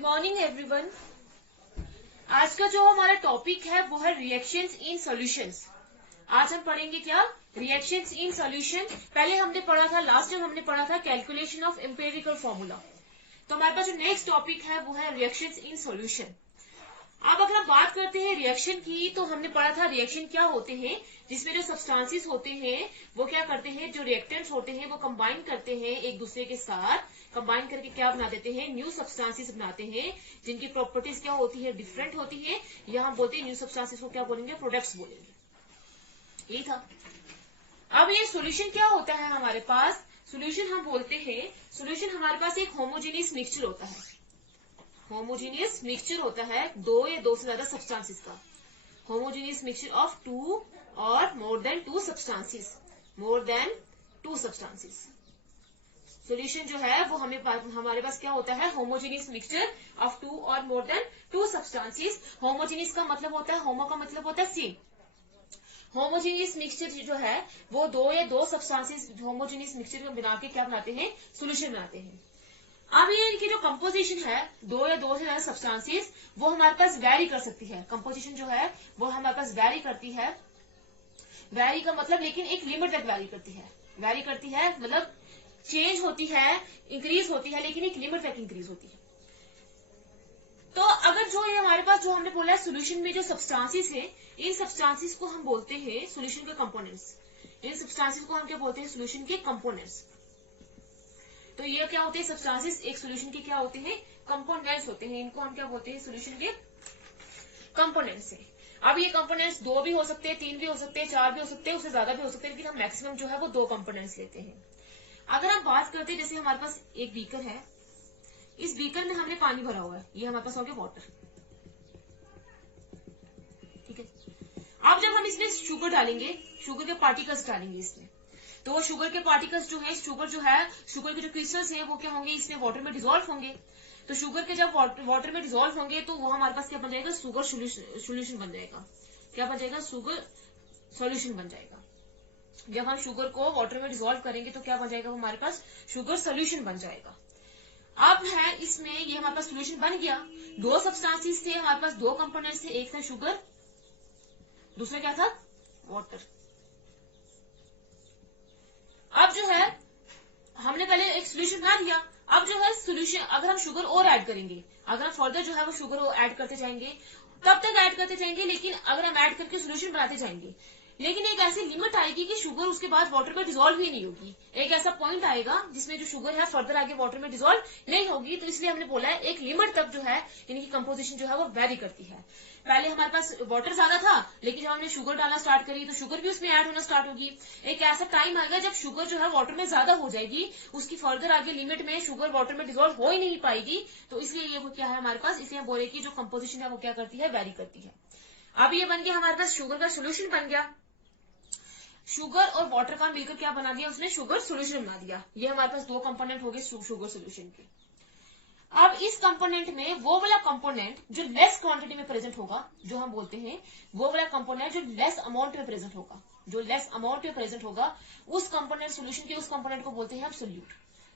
Good morning everyone. आज का जो हमारा टॉपिक है वो है रिएक्शंस इन सॉल्यूशंस। आज हम पढ़ेंगे क्या? Reactions in solution. पहले हमने पढ़ा था, लास्ट टाइम हमने पढ़ा था कैलकुलेशन ऑफ एम्पिरिकल फॉर्मूला। तो हमारे पास जो नेक्स्ट टॉपिक है वो है रिएक्शंस इन सॉल्यूशन। अब अगर हम बात करते हैं रिएक्शन की, तो हमने पढ़ा था रिएक्शन क्या होते हैं, जिसमें जो सब्सटेंसेस होते हैं वो क्या करते हैं, जो रिएक्टेंट्स होते हैं वो कंबाइन करते हैं एक दूसरे के साथ। कंबाइन करके क्या बना देते हैं, न्यू सब्सटेंसेस बनाते हैं जिनकी प्रॉपर्टीज क्या होती है, डिफरेंट होती है। या हम बोलते हैं न्यू सब्सटेंसेस को क्या बोलेंगे, प्रोडक्ट्स बोलेंगे। ये था। अब ये सोल्यूशन क्या होता है हमारे पास? सोल्यूशन हम बोलते हैं, सोल्यूशन हमारे पास एक होमोजेनियस मिक्सचर होता है। होमोजेनियस मिक्सचर होता है दो या दो से ज्यादा सब्सटेंसेस का। होमोजेनियस मिक्सचर ऑफ टू और more than to substances. More than to substances. Solution जो है वो हमारे पास क्या होता है, होमोजेनियस मिक्सचर ऑफ टू और more than to substances. Homogeneous का मतलब होता है, होमो का मतलब होता है सेम। होमोजेनियस मिक्सचर जो है वो दो या दो सब्सटेंसेस होमोजेनियस मिक्सचर को बना के क्या बनाते हैं, सोल्यूशन बनाते हैं। अब ये इनकी जो कंपोजिशन है, दो या दो से ज्यादा सब्सटेंसेस, वो हमारे पास वैरी कर सकती है। कंपोजिशन जो है वो हमारे पास वैरी करती है। वैरी का मतलब लेकिन एक लिमिट तक वैरी करती है। वैरी करती है मतलब चेंज होती है, इंक्रीज होती है, लेकिन एक लिमिट तक इंक्रीज होती है। तो अगर जो ये हमारे पास जो हमने बोला है सोल्यूशन में जो सब्सटेंसेस है, इन सब्सटेंसेस को हम बोलते हैं सोल्यूशन के कंपोनेंट्स। इन सब्सटेंसेस को हम क्या बोलते हैं, सोल्यूशन के कंपोनेंट्स। तो ये क्या होते हैं, सब्सटेंसेस एक सोल्यूशन के क्या होते हैं, कंपोनेंट्स होते हैं। इनको हम क्या बोलते हैं, सोल्यूशन के कंपोनेंट्स है। अब ये कंपोनेंट्स दो भी हो सकते हैं, तीन भी हो सकते हैं, चार भी हो सकते हैं, उससे ज्यादा भी हो सकते हैं, लेकिन हम मैक्सिमम जो है वो दो कंपोनेंट्स लेते हैं। अगर हम बात करते हैं, जैसे हमारे पास एक बीकर है, इस बीकर में हमने पानी भरा हुआ है, ये हमारे पास हो गया वाटर। ठीक है। अब जब हम इसमें शुगर डालेंगे, शुगर के पार्टिकल्स डालेंगे इसमें, तो वो शुगर के पार्टिकल्स जो है, शुगर के जो क्रिस्टल्स है वो क्या होंगे, इसमें वाटर में डिसॉल्व होंगे। तो शुगर के जब वाटर में डिसॉल्व होंगे तो वो हमारे पास क्या बन जाएगा, शुगर सोल्यूशन बन जाएगा। क्या बन जाएगा, शुगर सोल्यूशन बन जाएगा। जब हम शुगर को वाटर में डिसॉल्व करेंगे तो क्या बन जाएगा, वो हमारे पास शुगर सोल्यूशन बन जाएगा। अब है इसमें ये हमारे पास सोल्यूशन बन गया। दो सब्सटेंसेस थे हमारे पास, दो कंपोनेंट्स थे, एक था शुगर, दूसरा क्या था, वाटर। अब जो है हमने पहले एक सोल्यूशन बना दिया। अब जो है सोल्यूशन, अगर हम शुगर और ऐड करेंगे, अगर हम फर्दर जो है वो शुगर ऐड करते जाएंगे, तब तक ऐड करते जाएंगे, लेकिन अगर हम ऐड करके सोल्यूशन बनाते जाएंगे, लेकिन एक ऐसी लिमिट आएगी कि शुगर उसके बाद वाटर में डिसॉल्व ही नहीं होगी। एक ऐसा पॉइंट आएगा जिसमें जो शुगर है फर्दर आगे वाटर में डिसॉल्व नहीं होगी। तो इसलिए हमने बोला है एक लिमिट तक जो है इनकी कंपोजिशन जो है वो वेरी करती है। पहले हमारे पास वाटर ज्यादा था, लेकिन जब हमने शुगर डालना स्टार्ट करी तो शुगर भी उसमें ऐड होना स्टार्ट होगी। एक ऐसा टाइम आएगा जब शुगर जो है वाटर में ज्यादा हो जाएगी, उसकी फर्दर आगे लिमिट में शुगर वाटर में डिसॉल्व हो ही नहीं पाएगी। तो इसलिए ये क्या है हमारे पास, इसलिए हम बोले कि जो कंपोजिशन है वो क्या करती है, वेरी करती है। अब ये बन गया हमारे पास शुगर का सोल्यूशन बन गया। शुगर और वाटर का मिलकर क्या बना दिया, उसने शुगर सोल्यूशन बना दिया। ये हमारे पास दो कंपोनेंट हो गए शुगर सोल्यूशन के। अब इस कंपोनेंट में वो वाला कंपोनेंट जो लेस क्वांटिटी में प्रेजेंट होगा, जो हम बोलते हैं वो वाला कंपोनेंट जो लेस अमाउंट में प्रेजेंट होगा, जो लेस अमाउंट में प्रेजेंट होगा, उस कंपोनेंट सोल्यूशन के उस कंपोनेंट को बोलते हैं हम सोल्यूट।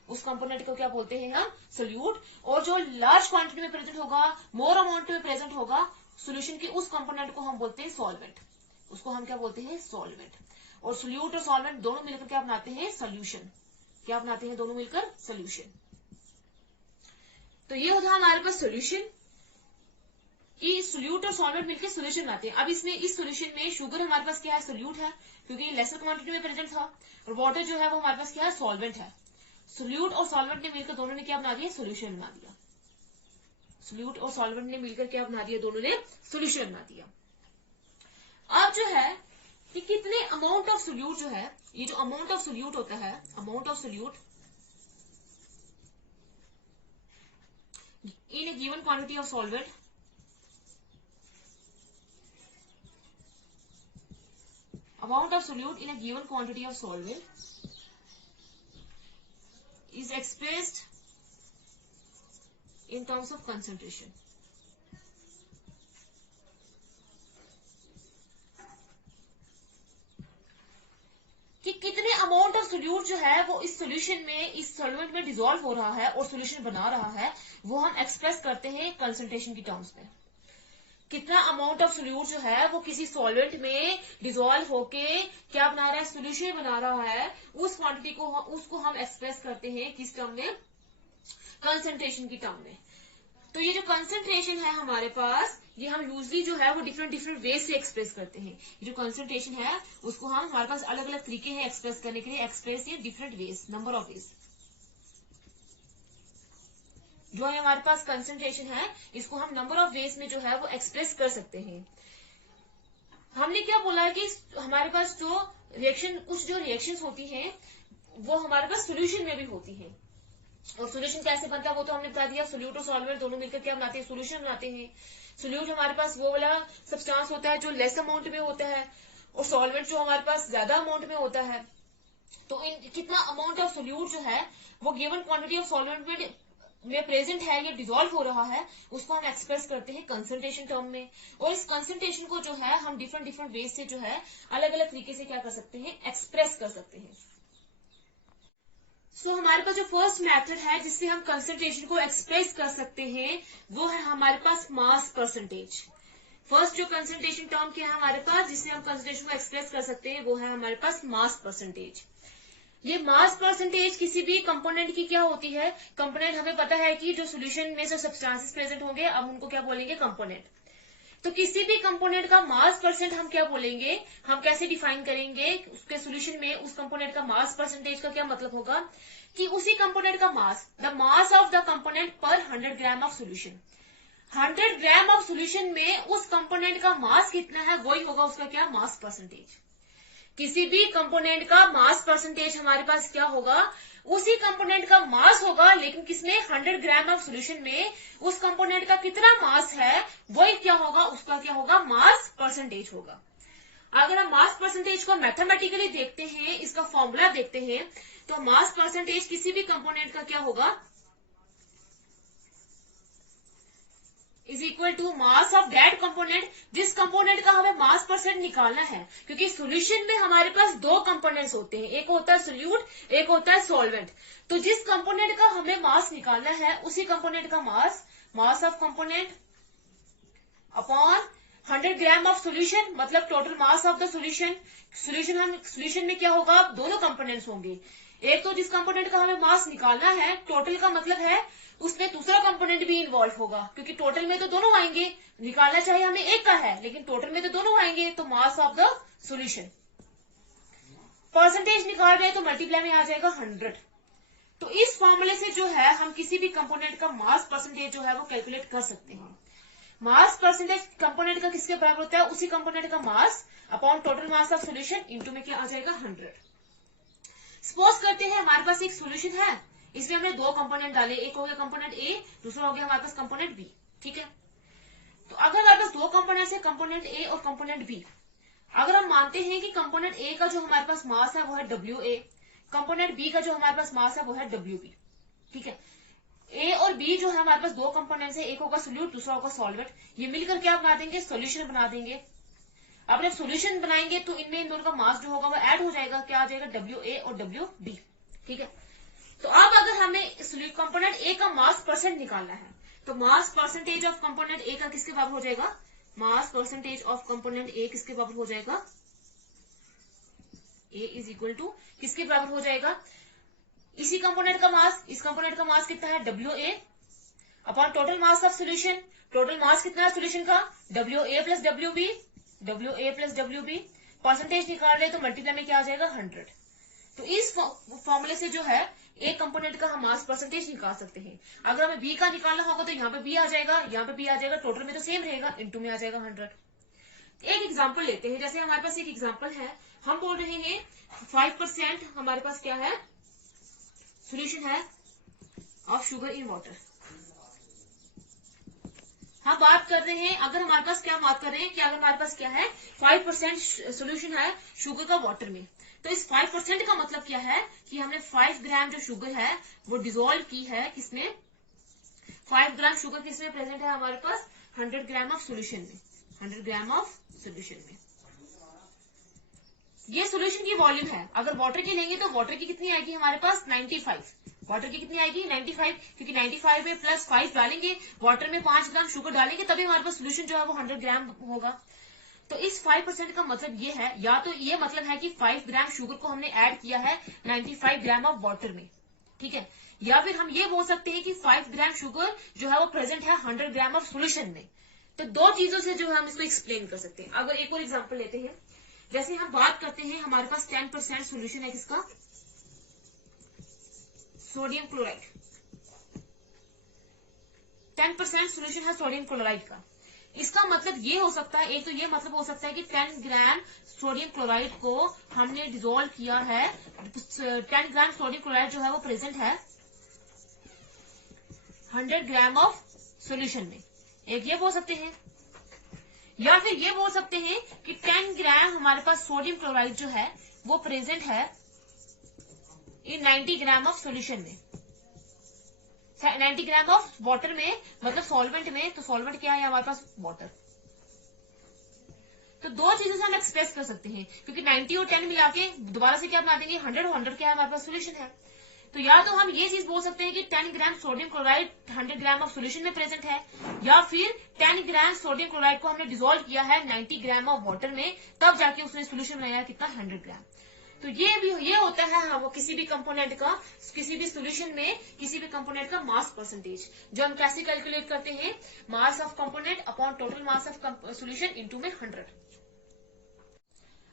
उस कंपोनेंट को क्या बोलते हैं हम, सोल्यूट। और जो लार्ज क्वांटिटी में प्रेजेंट होगा, मोर अमाउंट में प्रेजेंट होगा सोल्यूशन के, उस कंपोनेंट को हम बोलते हैं सॉल्वेंट। उसको हम क्या बोलते हैं, सॉल्वेंट। और सोल्यूट और सॉल्वेंट दोनों मिलकर क्या बनाते हैं, सोल्यूशन। क्या बनाते हैं दोनों मिलकर, सोल्यूशन। तो ये होता है हमारे पास सोल्यूशन, कि सोल्यूट और सॉल्वेंट मिलकर सोल्यूशन बनाते हैं। अब इसमें इस सोल्यूशन में शुगर हमारे पास क्या है, सोल्यूट है, क्योंकि ये लेसर क्वांटिटी में प्रेजेंट था। और वाटर जो है वो हमारे पास क्या है, सॉल्वेंट है। सोल्यूट और सॉल्वेंट ने मिलकर दोनों ने क्या बना दिया, सोल्यूशन बना दिया। सोल्यूट और सॉल्वेंट ने मिलकर क्या बना दिया, दोनों ने सोल्यूशन बना दिया। अब जो है कि कितने अमाउंट ऑफ सोल्यूट जो है, ये जो अमाउंट ऑफ सोल्यूट होता है, amount of solute in a given quantity of solvent, amount of solute in a given quantity of solvent is expressed in terms of concentration. कि कितने अमाउंट ऑफ सोल्यूट जो है वो इस सोल्यूशन में, इस सॉल्वेंट में डिसॉल्व हो रहा है और सोल्यूशन बना रहा है, वो हम एक्सप्रेस करते हैं कंसंट्रेशन की टर्म्स में। कितना अमाउंट ऑफ सोल्यूट जो है वो किसी सॉल्वेंट में डिसॉल्व होके क्या बना रहा है, सोल्यूशन बना रहा है, उस क्वांटिटी को उसको हम एक्सप्रेस करते हैं किस टर्म में, कंसंट्रेशन की टर्म में। तो ये जो कंसंट्रेशन है हमारे पास, ये हम यूजली जो है वो डिफरेंट वेज से एक्सप्रेस करते हैं। ये जो कंसंट्रेशन है उसको हम, हमारे पास अलग अलग तरीके हैं एक्सप्रेस करने के लिए, एक्सप्रेस ये different ways, number of ways. जो है हमारे पास कंसंट्रेशन है, इसको हम नंबर ऑफ वेज में जो है वो एक्सप्रेस कर सकते हैं। हमने क्या बोला है कि हमारे पास जो रिएक्शन, कुछ जो रिएक्शंस होती हैं वो हमारे पास सोल्यूशन में भी होती हैं। और सोल्यूशन कैसे बनता है वो तो हमने बता दिया, सोल्यूट और सॉल्वेंट दोनों मिलकर क्या बनाते हैं, सोल्यूशन बनाते हैं। सोल्यूट हमारे पास वो वाला सब्सटेंस होता है जो लेस अमाउंट में होता है, और सॉल्वेंट जो हमारे पास ज्यादा अमाउंट में होता है। तो इन कितना अमाउंट ऑफ सोल्यूट जो है वो गिवन क्वांटिटी ऑफ सॉल्वेंट में प्रेजेंट है या डिसॉल्व हो रहा है, उसको हम एक्सप्रेस करते हैं कंसंट्रेशन टर्म में। और इस कंसंट्रेशन को जो है हम डिफरेंट वेज से जो है अलग अलग तरीके से क्या कर सकते हैं, एक्सप्रेस कर सकते हैं। सो हमारे पास जो फर्स्ट मेथड है जिससे हम कंसंट्रेशन को एक्सप्रेस कर सकते हैं वो है हमारे पास मास परसेंटेज। फर्स्ट जो कंसंट्रेशन टर्म क्या है हमारे पास जिससे हम कंसंट्रेशन को एक्सप्रेस कर सकते हैं वो है हमारे पास मास परसेंटेज। ये मास परसेंटेज किसी भी कंपोनेंट की क्या होती है, कंपोनेंट हमें पता है कि जो सोल्यूशन में जो सब्सटेंसेस प्रेजेंट होंगे, अब उनको क्या बोलेंगे, कंपोनेंट। तो किसी भी कंपोनेंट का मास परसेंट हम क्या बोलेंगे, हम कैसे डिफाइन करेंगे, उसके सोल्यूशन में उस कंपोनेंट का मास परसेंटेज का क्या मतलब होगा कि उसी कंपोनेंट का mass, the mass of the component पर 100 gram of solution. 100 gram of solution में उस कंपोनेंट का मास कितना है, वही होगा उसका क्या, मास परसेंटेज। किसी भी कंपोनेंट का मास परसेंटेज हमारे पास क्या होगा, उसी कंपोनेंट का मास होगा, लेकिन किसमें, 100 ग्राम ऑफ सोल्यूशन में उस कंपोनेंट का कितना मास है वही क्या होगा, उसका क्या होगा, मास परसेंटेज होगा। अगर हम मास परसेंटेज को मैथमेटिकली देखते हैं, इसका फॉर्मूला देखते हैं, तो मास परसेंटेज किसी भी कंपोनेंट का क्या होगा, is equal to mass of that component, जिस कंपोनेंट का हमें मास परसेंट निकालना है। क्योंकि सोल्यूशन में हमारे पास दो कंपोनेंट्स होते हैं, एक होता है सोल्यूट, एक होता है सॉल्वेंट। तो जिस कंपोनेंट का हमें मास निकालना है उसी कंपोनेंट का mass, mass of component upon 100 gram of solution, मतलब total mass of the solution. Solution में क्या होगा, दोनों कंपोनेंट्स होंगे। एक तो जिस कंपोनेंट का हमें मास निकालना है, टोटल का मतलब है उसमें दूसरा कंपोनेंट भी इन्वॉल्व होगा, क्योंकि टोटल में तो दोनों आएंगे, निकालना चाहे हमें एक का है लेकिन टोटल में तो दोनों आएंगे, तो मास ऑफ द सोल्यूशन। परसेंटेज निकाल रहे हैं तो मल्टीप्लाई में आ जाएगा 100। तो इस फॉर्मूले से जो है हम किसी भी कंपोनेंट का मास परसेंटेज जो है वो कैलकुलेट कर सकते हैं। मास परसेंटेज कंपोनेंट का किसके बराबर होता है, उसी कंपोनेंट का mass upon total mass of solution into में क्या आ जाएगा, 100। सपोज करते हैं हमारे पास एक सोल्यूशन है, इसमें हमने दो कंपोनेंट डाले, एक हो गया कंपोनेंट ए, दूसरा हो गया हमारे पास कंपोनेंट बी। ठीक है, तो अगर हमारे पास दो कंपोनेंट है, कंपोनेंट ए और कंपोनेंट बी, अगर हम मानते हैं कि कंपोनेंट ए का जो हमारे पास मास है वो है डब्ल्यू ए, कंपोनेंट बी का जो हमारे पास मास है वो है डब्ल्यू बी। ठीक है, ए और बी जो है हमारे पास दो कंपोनेंट्स है, एक होगा सोल्यूट, दूसरा होगा सॉल्वेंट। ये मिलकर क्या बना देंगे, सोल्यूशन बना देंगे। अब जब सोल्यूशन बनाएंगे तो इनमें इन दोनों का मास जो होगा वो ऐड हो जाएगा, क्या आ जाएगा, डब्ल्यू ए और डब्ल्यू बी। ठीक है, तो अब अगर हमें कंपोनेंट ए का मास परसेंट निकालना है, तो मास परसेंटेज ऑफ कंपोनेंट ए का किसके बराबर हो जाएगा, मास परसेंटेज ऑफ कंपोनेंट ए किसके बराबर हो जाएगा, ए इज इक्वल टू किसके बराबर हो जाएगा, इसी कंपोनेंट का मास, इस कंपोनेंट का मास कितना है, W A upon total mass of solution. Total mass कितना है सोल्यूशन का, W A plus W B, W A plus W B. Percentage निकाल रहे तो मल्टीप्लाई में क्या आ जाएगा, 100। तो इस फॉर्मूले से जो है एक कंपोनेंट का हम मास परसेंटेज निकाल सकते हैं। अगर हमें बी का निकालना होगा तो यहाँ पे बी आ जाएगा, यहाँ पे बी आ जाएगा, टोटल में तो सेम रहेगा, इनटू में आ जाएगा 100। एक एग्जांपल लेते हैं, जैसे हमारे पास एक एग्जांपल है, हम बोल रहे हैं 5% हमारे पास क्या है, सोल्यूशन है ऑफ शुगर इन वाटर। हम बात कर रहे हैं, अगर हमारे पास क्या बात कर रहे हैं कि अगर हमारे पास क्या है 5% सोल्यूशन है शुगर का वाटर में, तो इस 5% का मतलब क्या है कि हमने 5 ग्राम जो शुगर है वो डिसॉल्व की है किसमें, 5 ग्राम शुगर किसमें प्रेजेंट है हमारे पास, 100 ग्राम ऑफ सोल्यूशन में, 100 ग्राम ऑफ सोल्यूशन में। ये सोल्यूशन की वॉल्यूम है। अगर वाटर की लेंगे तो वाटर की कितनी आएगी हमारे पास 95। वाटर की कितनी आएगी 95, क्योंकि 95 में प्लस 5 डालेंगे, वाटर में 5 ग्राम शुगर डालेंगे, तभी हमारे पास सोल्यूशन जो है वो 100 ग्राम होगा। तो इस 5% का मतलब ये है, या तो ये मतलब है कि 5 ग्राम शुगर को हमने ऐड किया है 95 ग्राम ऑफ वाटर में, ठीक है। या फिर हम ये बोल सकते हैं कि 5 ग्राम शुगर जो है वो प्रेजेंट है 100 ग्राम ऑफ सोल्यूशन में। तो दो चीजों से जो है हम इसको एक्सप्लेन कर सकते हैं। अगर एक और एग्जांपल लेते हैं, जैसे हम बात करते हैं हमारे पास 10% सोल्यूशन है किसका, सोडियम क्लोराइड। 10% सोल्यूशन है सोडियम क्लोराइड का। इसका मतलब ये हो सकता है, एक तो ये मतलब हो सकता है कि 10 ग्राम सोडियम क्लोराइड को हमने डिसॉल्व किया है, 10 ग्राम सोडियम क्लोराइड जो है वो प्रेजेंट है 100 ग्राम ऑफ सोल्यूशन में। एक ये बोल सकते हैं, या फिर ये बोल सकते हैं कि 10 ग्राम हमारे पास सोडियम क्लोराइड जो है वो प्रेजेंट है इन 90 ग्राम ऑफ सोल्यूशन में, 90 ग्राम ऑफ वाटर में, मतलब सॉल्वेंट में। तो सॉल्वेंट क्या है हमारे पास, वाटर। तो दो चीजों से हम एक्सप्रेस कर सकते हैं, क्योंकि 90 और 10 मिला के दोबारा से क्या बना देंगे 100, 100 क्या है हमारे पास सोल्यूशन है। तो या तो हम ये चीज बोल सकते हैं कि 10 gram sodium chloride 100 gram of solution में प्रेजेंट है, या फिर 10 ग्राम सोडियम क्लोराइड को हमने डिसॉल्व किया है 90 ग्राम ऑफ वाटर में, तब जाके उसने सोल्यूशन बनाया कितना 100 ग्राम। तो ये होता है वो किसी भी कंपोनेंट का, किसी भी सोल्यूशन में किसी भी कंपोनेंट का मास परसेंटेज, जो हम कैसे कैलकुलेट करते हैं, मास of component upon total mass of solution into में 100।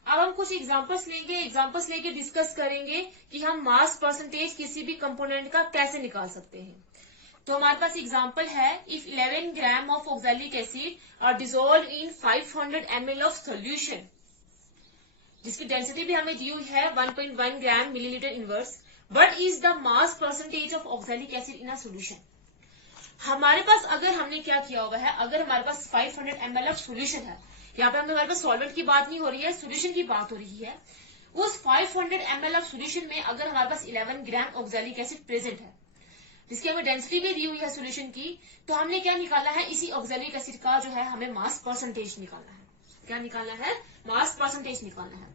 अब हम कुछ एग्जांपल्स लेंगे, एग्जांपल्स लेके डिस्कस करेंगे कि हम मास परसेंटेज किसी भी कंपोनेंट का कैसे निकाल सकते हैं। तो हमारे पास एग्जांपल है, if 11 gram of oxalic acid are dissolve in 500 ml of solution, जिसकी डेंसिटी भी हमें दी हुई है 1.1 gram millilitre inverse, what is the mass percentage of oxalic acid in a solution. हमारे पास अगर हमने क्या किया हुआ है, अगर हमारे पास 500 ml ऑफ सोल्यूशन है, यहाँ पे हमारे पास सॉल्वेंट की बात नहीं हो रही है, सोल्यूशन की बात हो रही है। उस 500 ml ऑफ सोल्यूशन में अगर हमारे पास 11 ग्राम ऑक्सैलिक एसिड प्रेजेंट है, जिसकी हमें डेंसिटी भी दी हुई है सोल्यूशन की, तो हमने क्या निकाला है, इसी ऑक्सैलिक एसिड का जो है हमें मास परसेंटेज निकालना है। क्या निकालना है, मास परसेंटेज निकालना है।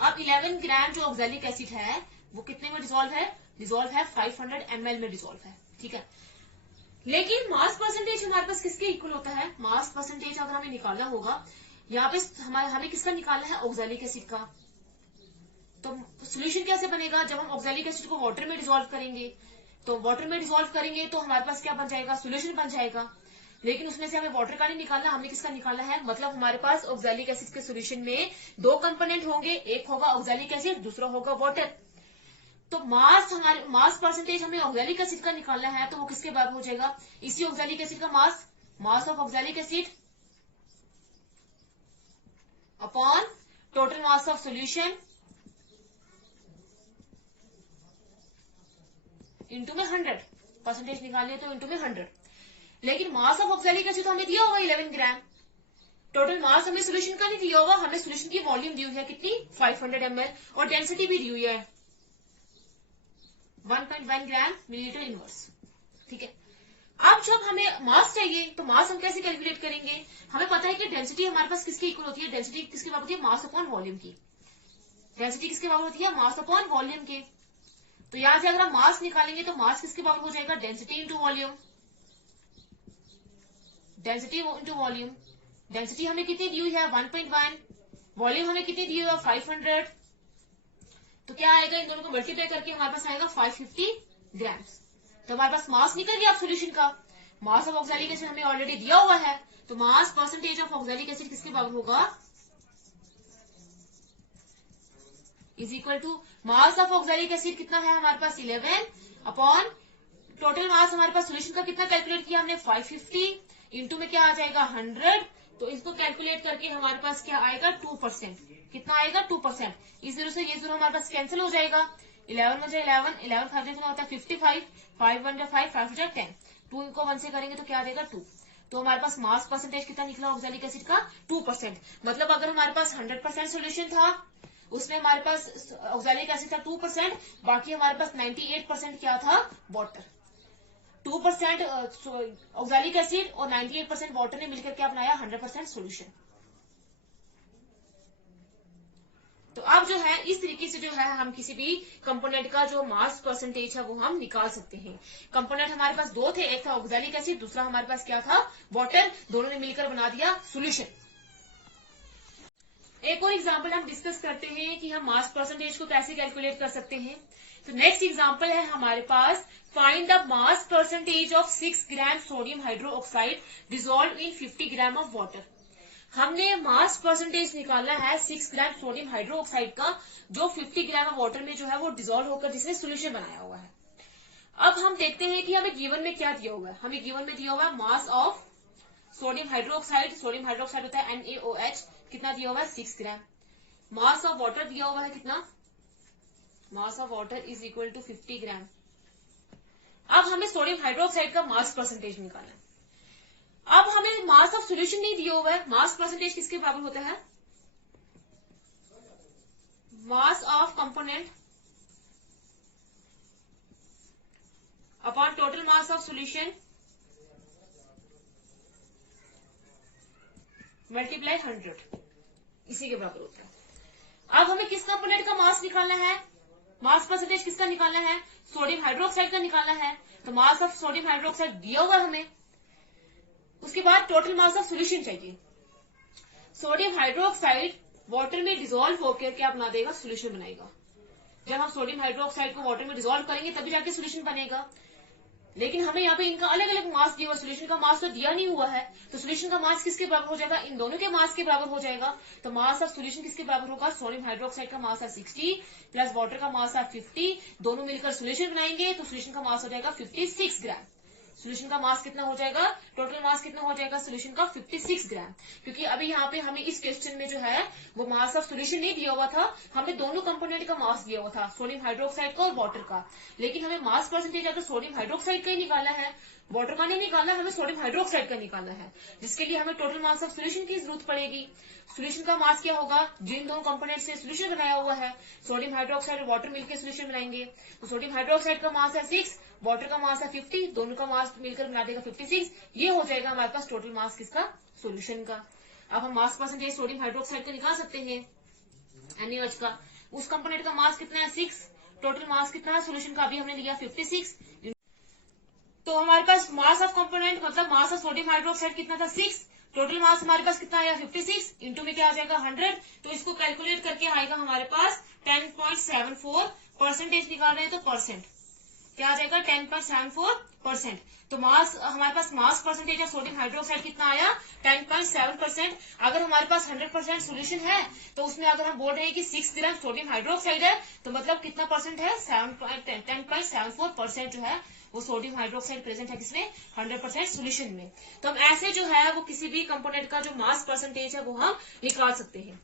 अब 11 ग्राम जो ऑक्सैलिक एसिड है वो कितने में डिसॉल्व है, डिसॉल्व है 500 ml में डिसॉल्व है, ठीक है। लेकिन मास परसेंटेज हमारे पास किसके इक्वल होता है, मास परसेंटेज अगर हमें निकालना होगा, यहाँ पे हमें किसका निकालना है, ऑक्सैलिक एसिड का। तो सोल्यूशन कैसे बनेगा, जब हम ऑक्सैलिक एसिड को वाटर में डिसॉल्व करेंगे, तो वाटर में डिसॉल्व करेंगे तो हमारे पास क्या बन जाएगा, सोल्यूशन बन जाएगा। लेकिन उसमें से हमें वाटर का नहीं निकालना, हमें किसका निकालना है, मतलब हमारे पास ऑक्सैलिक एसिड के सोल्यूशन में दो कंपोनेंट होंगे, एक होगा ऑक्सैलिक एसिड, दूसरा होगा वाटर। तो हमारे मास परसेंटेज हमें ऑक्सैलिक एसिड का निकालना है, तो वो किसके बराबर हो जाएगा, इसी ऑक्सैलिक एसिड का mass, mass of oxalic acid upon total mass of solution into में 100, परसेंटेज निकालिए तो इंटू में 100। लेकिन मास ऑफ ऑक्सैलिक एसिड हमें दिया होगा 11 ग्राम, टोटल मास हमें सोल्यूशन का नहीं दिया होगा, हमें सोल्यूशन की वॉल्यूम दी हुई है कितनी 500 ml, और डेंसिटी भी दी हुई है 1.1 ग्राम मिलीलीटर इनवर्स, ठीक है। अब जब हमें मास चाहिए तो मास हम कैसे कैलकुलेट करेंगे, हमें पता है कि डेंसिटी हमारे पास किसके इक्वल होती है, डेंसिटी किसके बराबर होती है, मास अपॉन वॉल्यूम की। डेंसिटी किसके बराबर होती है, मास अपॉन वॉल्यूम के। तो यहां से अगर हम मास निकालेंगे तो मास किसके बराबर हो जाएगा, density into volume, density into volume. Density हमें कितनी दी हुई है 1.1, वॉल्यूम हमें कितनी दी हुई है 500, तो क्या आएगा, इन दोनों को मल्टीप्लाई करके हमारे पास आएगा 550 ग्राम्स। तो हमारे पास मास निकल गया सोल्यूशन का। मास ऑफ ऑक्सैलिक एसिड हमें ऑलरेडी दिया हुआ है, तो mass percentage of oxalic acid किसके बराबर होगा, is equal to mass of oxalic acid कितना है हमारे पास 11 अपॉन टोटल मास हमारे पास सोल्यूशन का कितना कैलकुलेट किया हमने 550, इंटू में क्या आ जाएगा 100। तो इसको कैलकुलेट करके हमारे पास क्या आएगा 2%, कितना आएगा 2%। इस जीरो से ये जीरो हमारे पास कैंसिल हो जाएगा, 11 में 11, 11 5 कितना होता है 55, 5 1 5, 5 10, 2 को 1 से करेंगे तो क्या आ जाएगा 2। तो हमारे पास मास परसेंटेज कितना निकला ऑक्सैलिक एसिड का 2%। मतलब अगर हमारे पास 100% सोल्यूशन था, उसमें हमारे पास ऑक्सैलिक एसिड था 2%, बाकी हमारे पास 98% क्या था, वाटर। 2% ऑक्सैलिक एसिड और 98% वाटर ने मिलकर क्या बनाया 100% सोल्यूशन। तो अब जो है इस तरीके से जो है हम किसी भी कंपोनेंट का जो मास परसेंटेज है वो हम निकाल सकते हैं। कंपोनेंट हमारे पास दो थे, एक था ऑक्सैलिक एसिड, दूसरा हमारे पास क्या था, वाटर। दोनों ने मिलकर बना दिया सॉल्यूशन। एक और एग्जांपल हम डिस्कस करते हैं कि हम मास परसेंटेज को कैसे कैलकुलेट कर सकते हैं। तो नेक्स्ट एग्जांपल है हमारे पास, find the mass percentage of 6 gram sodium hydroxide dissolve in 50 gram of water. हमने मास परसेंटेज निकालना है 6 ग्राम सोडियम हाइड्रोक्साइड का, जो 50 ग्राम ऑफ वाटर में जो है वो डिसॉल्व होकर जिसने सोल्यूशन बनाया हुआ है। अब हम देखते हैं कि हमें गिवन में क्या दिया हुआ है। हमें गिवन में दिया हुआ है mass of sodium hydroxide, sodium hydroxide होता है NaOH, कितना दिया हुआ है 6 ग्राम। मास ऑफ वाटर दिया हुआ है कितना, mass of water is equal to 50 gram. अब हमें सोडियम हाइड्रोक्साइड का मास परसेंटेज निकालना है। अब हमें मास ऑफ सॉल्यूशन नहीं दिया हुआ है। मास परसेंटेज किसके बराबर होता है, मास of component upon total mass of solution multiply 100, इसी के बराबर होता है। अब हमें किस कंपोनेंट का मास निकालना है, मास परसेंटेज किसका निकालना है, सोडियम हाइड्रोक्साइड का निकालना है। तो मास ऑफ सोडियम हाइड्रोक्साइड दिया हुआ है हमें। उसके बाद टोटल मास ऑफ सॉल्यूशन चाहिए। सोडियम हाइड्रोक्साइड वाटर में डिसॉल्व होकर क्या बना देगा, सॉल्यूशन बनाएगा। जब हम सोडियम हाइड्रोक्साइड को वाटर में डिसॉल्व करेंगे तभी जाके सॉल्यूशन बनेगा। लेकिन हमें यहाँ पे इनका अलग अलग मास दिया हुआ, सोल्यूशन का मास तो दिया नहीं हुआ है। तो सोल्यूशन का मास किसके बराबर हो जाएगा, इन दोनों के मास के बराबर हो जाएगा। तो मास ऑफ सोल्यूशन किसके बराबर होगा, सोडियम हाइड्रोक्साइड का मास है 60 प्लस वाटर का मास है 50, दोनों मिलकर सोल्यूशन बनाएंगे तो सोल्यूशन का मास हो जाएगा 56 ग्राम। सोल्यूशन का मास कितना हो जाएगा, टोटल मास कितना हो जाएगा सोल्यूशन का 56 ग्राम। क्योंकि अभी यहाँ पे हमें इस क्वेश्चन में जो है वो मास ऑफ सोल्यूशन नहीं दिया हुआ था, हमें दोनों कंपोनेंट का मास दिया हुआ था, सोडियम हाइड्रोक्साइड का और वाटर का। लेकिन हमें मास परसेंटेज अगर सोडियम हाइड्रोक्साइड का ही निकालना है, वाटर का नहीं निकालना, हमें सोडियम हाइड्रोक्साइड का निकालना है, जिसके लिए हमें टोटल मास ऑफ सोल्यूशन की जरूरत पड़ेगी। सोल्यूशन का मास क्या होगा, जिन दोनों कंपोनेंट से सोल्यूशन बनाया हुआ है, सोडियम हाइड्रोक्साइड और वाटर मिलकर सोल्यूशन बनाएंगे। तो सोडियम हाइड्रोक्साइड का मास है 6, वाटर का मास है 50, दोनों का मास मिलकर बना देगा 56। ये हो जाएगा हमारे पास टोटल मास किसका, सोल्यूशन का। अब हम मास परसेंटेज सोडियम हाइड्रोक्साइड का निकाल सकते हैं, NaOH का। उस कंपोनेंट का मास कितना है 6, टोटल मास कितना है सोल्यूशन का, अभी हमने लिया 56। तो हमारे पास मास ऑफ कंपोनेंट मतलब मास ऑफ सोडियम हाइड्रोक्साइड कितना था 6, टोटल मास हमारे पास कितना आया 56, इंटू में क्या आ जाएगा 100। तो इसको कैलकुलेट करके आएगा हमारे पास 10.74 परसेंटेज निकाल रहे हैं तो परसेंट क्या आ जाएगा 10.74%। तो मास हमारे पास mass percentage of sodium hydroxide कितना आया 10.7%। अगर हमारे पास 100% सोल्यूशन है तो उसमें अगर हम बोल रहे हैं कि 6 ग्राम सोडियम हाइड्रोक्साइड है तो मतलब कितना परसेंट है 10.74% जो है वो सोडियम हाइड्रोक्साइड प्रेजेंट है किसमें 100% सोल्यूशन में। तो हम ऐसे जो है वो किसी भी कंपोनेंट का जो मास परसेंटेज है वो हम निकाल सकते हैं।